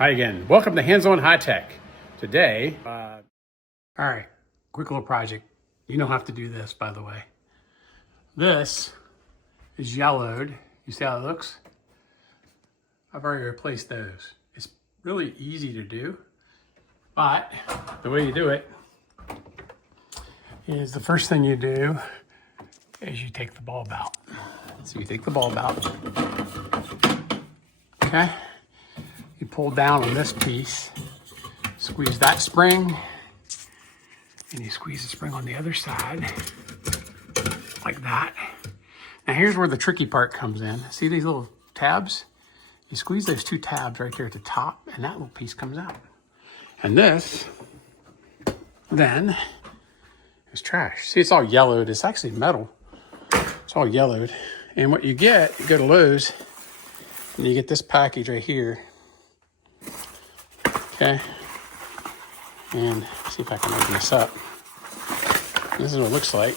Hi again. Welcome to Hands On High Tech. Today, all right, quick little project. You don't have to do this, by the way. This is yellowed. You see how it looks? I've already replaced those. It's really easy to do, but the way you do it is the first thing you do is you take the bulb out. So you take the bulb out, okay? You pull down on this piece, squeeze that spring, and you squeeze the spring on the other side, like that. Now here's where the tricky part comes in. See these little tabs? You squeeze those two tabs right there at the top, and that little piece comes out. And this, then, is trash. See, it's all yellowed. It's actually metal. It's all yellowed. And what you get, you go to Lowe's, and you get this package right here. Okay, and see if I can open this up. This is what it looks like.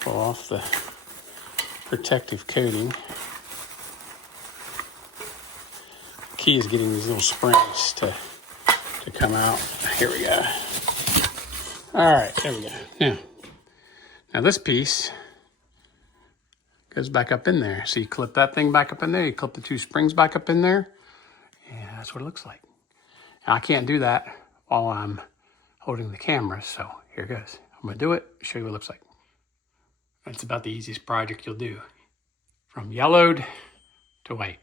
Pull off the protective coating. The key is getting these little springs to come out. Here we go. All right, there we go. Now this piece goes back up in there. So you clip that thing back up in there. You clip the two springs back up in there. Yeah, that's what it looks like. Now, I can't do that while I'm holding the camera, so here it goes. I'm gonna do it, show you what it looks like. It's about the easiest project you'll do. From yellowed to white.